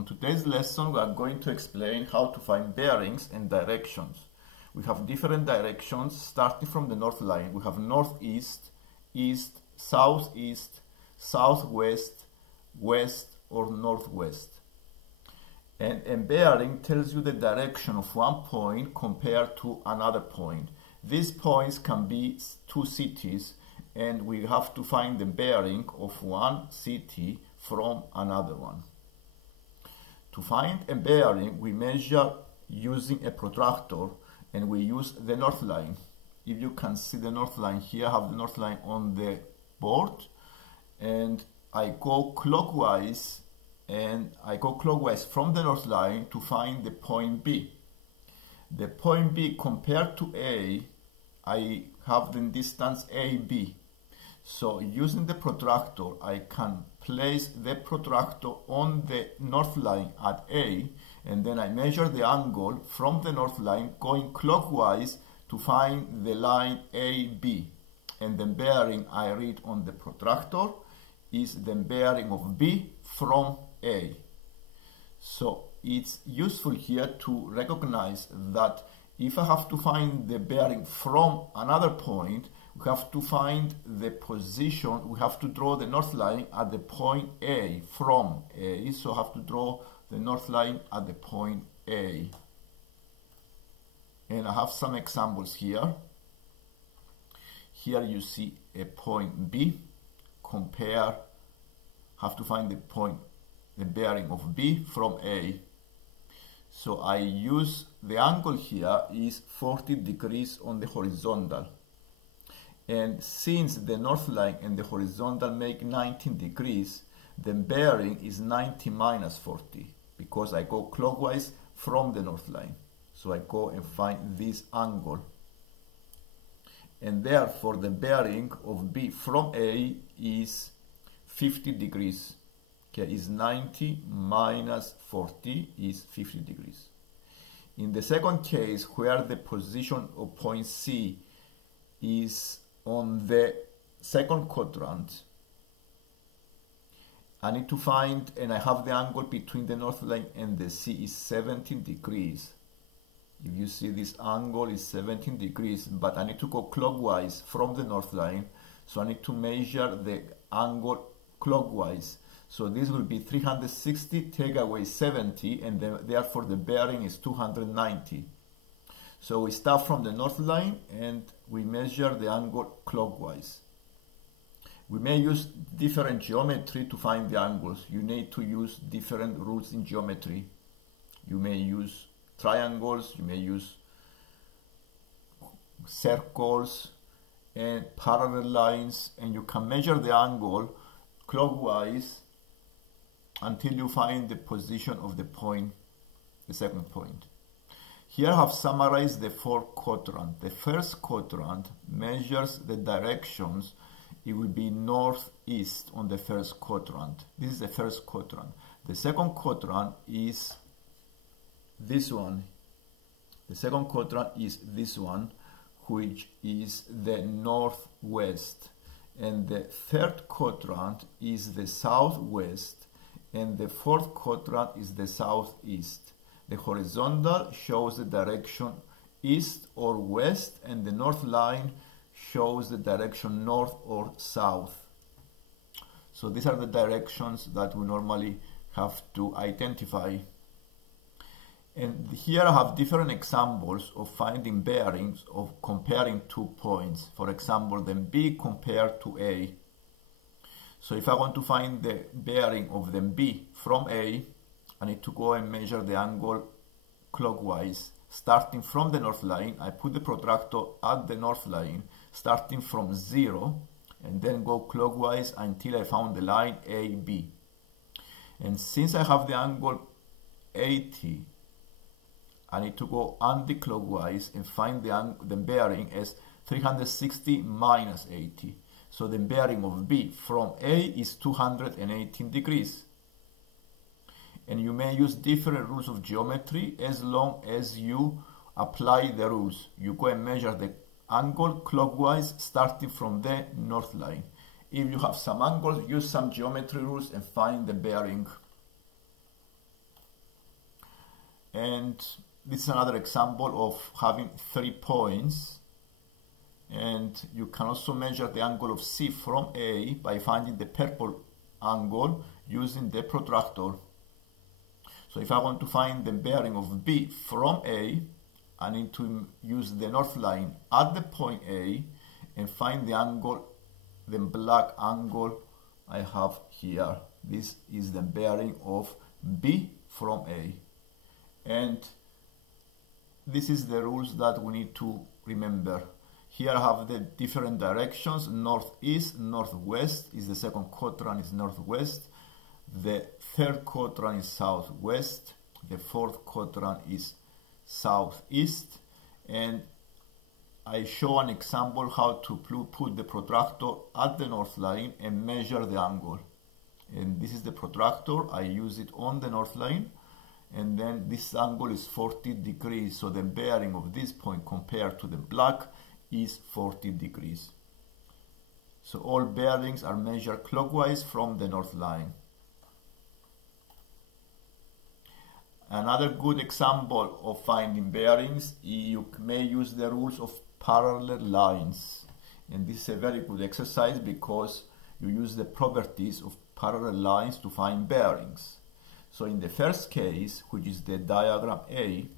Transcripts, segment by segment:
On today's lesson, we are going to explain how to find bearings and directions. We have different directions starting from the north line. We have northeast, east, southeast, southwest, west, or northwest. And a bearing tells you the direction of one point compared to another point. These points can be two cities, and we have to find the bearing of one city from another one. To find a bearing, we measure using a protractor, and we use the north line. If you can see the north line here, I have the north line on the board, and I go clockwise, from the north line to find the point B. The point B compared to A, I have the distance AB. So using the protractor, I can place the protractor on the north line at A, and then I measure the angle from the north line going clockwise to find the line AB. And the bearing I read on the protractor is the bearing of B from A. So it's useful here to recognize that if I have to find the bearing from another point, we have to find the position, we have to draw the north line at the point A from A. So I have to draw the north line at the point A. And I have some examples here. Here you see a point B. Have to find the bearing of B from A. So I use the angle here is 40 degrees on the horizontal. And since the north line and the horizontal make 19 degrees, the bearing is 90 minus 40 because I go clockwise from the north line. So I go and find this angle. And therefore the bearing of B from A is 50 degrees. Okay, is 90 minus 40 is 50 degrees. In the second case, where the position of point C is on the second quadrant, I need to find, and I have the angle between the north line and the C is 17 degrees. If you see, this angle is 17 degrees, but I need to go clockwise from the north line, so I need to measure the angle clockwise. So this will be 360, take away 70, and therefore the bearing is 290. So we start from the north line and we measure the angle clockwise. We may use different geometry to find the angles. You need to use different rules in geometry. You may use triangles, you may use circles and parallel lines, and you can measure the angle clockwise until you find the position of the point, the second point. Here I have summarized the four quadrants. The first quadrant measures the directions. It will be northeast on the first quadrant. This is the first quadrant. The second quadrant is this one. The second quadrant is this one, which is the northwest. And the third quadrant is the southwest. And the fourth quadrant is the southeast. The horizontal shows the direction east or west, and the north line shows the direction north or south. So these are the directions that we normally have to identify. And here I have different examples of finding bearings of comparing two points. For example, the B compared to A. So if I want to find the bearing of the B from A, I need to go and measure the angle clockwise. Starting from the north line, I put the protractor at the north line, starting from 0, and then go clockwise until I found the line AB. And since I have the angle 80, I need to go anti-clockwise and find the bearing as 360 minus 80. So the bearing of B from A is 218 degrees. And you may use different rules of geometry as long as you apply the rules. You go and measure the angle clockwise starting from the north line. If you have some angles, use some geometry rules and find the bearing. And this is another example of having 3 points. And you can also measure the angle of C from A by finding the purple angle using the protractor. So if I want to find the bearing of B from A, I need to use the north line at the point A and find the angle, the black angle I have here. This is the bearing of B from A. And this is the rules that we need to remember. Here I have the different directions. Northeast, northwest is the second quadrant, is northwest. The third quadrant is southwest. The fourth quadrant is southeast. And I show an example how to put the protractor at the north line and measure the angle. And this is the protractor. I use it on the north line. And then this angle is 40 degrees. So the bearing of this point compared to the black is 40 degrees. So all bearings are measured clockwise from the north line. Another good example of finding bearings, you may use the rules of parallel lines. And this is a very good exercise because you use the properties of parallel lines to find bearings. So in the first case, which is the diagram A,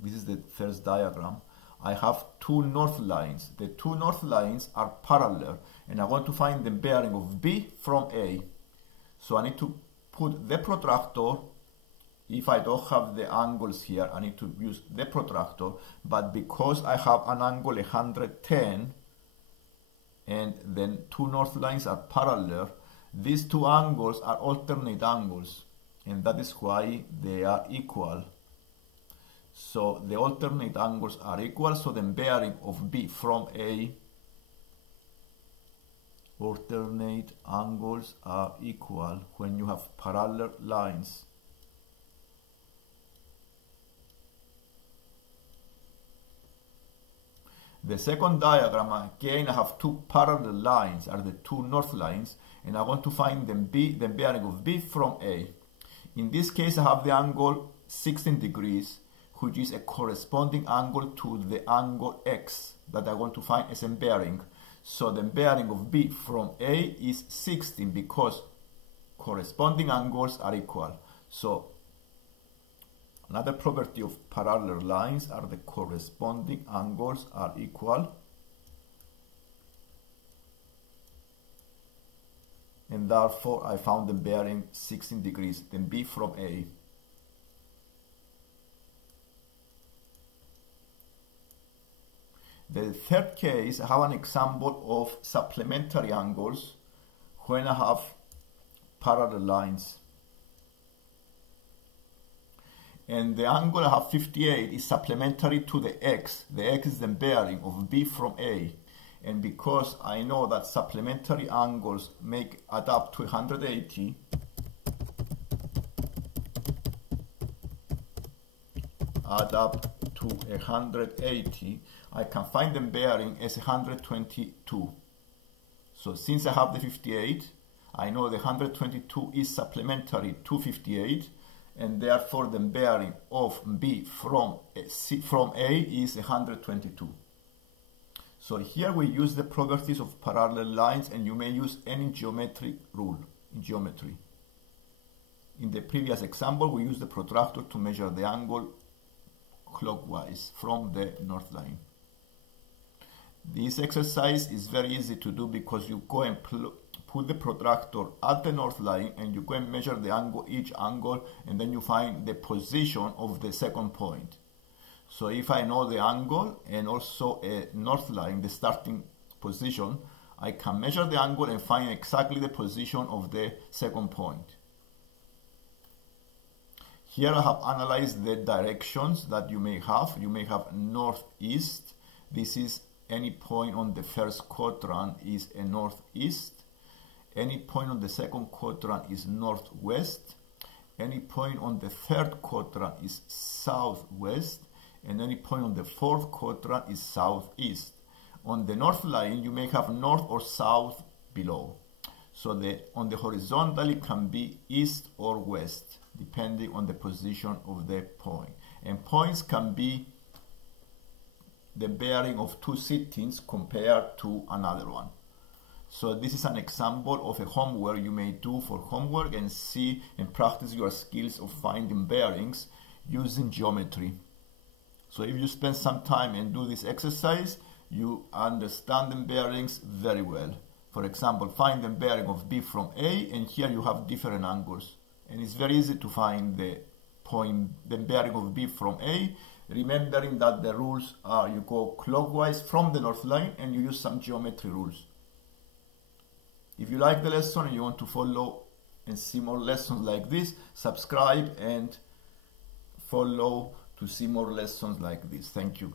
this is the first diagram, I have 2 north lines. The 2 north lines are parallel and I want to find the bearing of B from A. So I need to put the protractor. If I don't have the angles here, I need to use the protractor, but because I have an angle 110 and then 2 north lines are parallel, these 2 angles are alternate angles, and that is why they are equal. So the alternate angles are equal, so the bearing of B from A, alternate angles are equal when you have parallel lines. The second diagram, again I have 2 parallel lines, are the 2 north lines, and I want to find the bearing of B from A. In this case I have the angle 16 degrees, which is a corresponding angle to the angle X that I want to find as a bearing. So the bearing of B from A is 16 because corresponding angles are equal. So another property of parallel lines are the corresponding angles are equal. And therefore I found the bearing 16 degrees, then B from A. The third case, I have an example of supplementary angles when I have parallel lines. And the angle I have 58 is supplementary to the X. The X is the bearing of B from A. And because I know that supplementary angles add up to 180, I can find the bearing as 122. So since I have the 58, I know the 122 is supplementary to 58, and therefore the bearing of B from A is 122. So here we use the properties of parallel lines, and you may use any geometric rule in geometry. In the previous example, we used the protractor to measure the angle clockwise from the north line. This exercise is very easy to do because you go and put the protractor at the north line and you go and measure the angle, each angle, and then you find the position of the second point. So if I know the angle and also a north line, the starting position, I can measure the angle and find exactly the position of the second point. Here I have analyzed the directions that you may have. You may have northeast. This is any point on the first quadrant is a northeast. Any point on the second quadrant is northwest. Any point on the third quadrant is southwest. And any point on the fourth quadrant is southeast. On the north line, you may have north or south below. So on the horizontal it can be east or west, depending on the position of the point. And points can be the bearing of two sittings compared to another one. So this is an example of a homework you may do for homework and see and practice your skills of finding bearings using geometry. So if you spend some time and do this exercise, you understand the bearings very well. For example, find the bearing of B from A, and here you have different angles. And it's very easy to find the bearing of B from A, remembering that the rules are you go clockwise from the north line and you use some geometry rules. If you like the lesson and you want to follow and see more lessons like this, subscribe and follow to see more lessons like this. Thank you.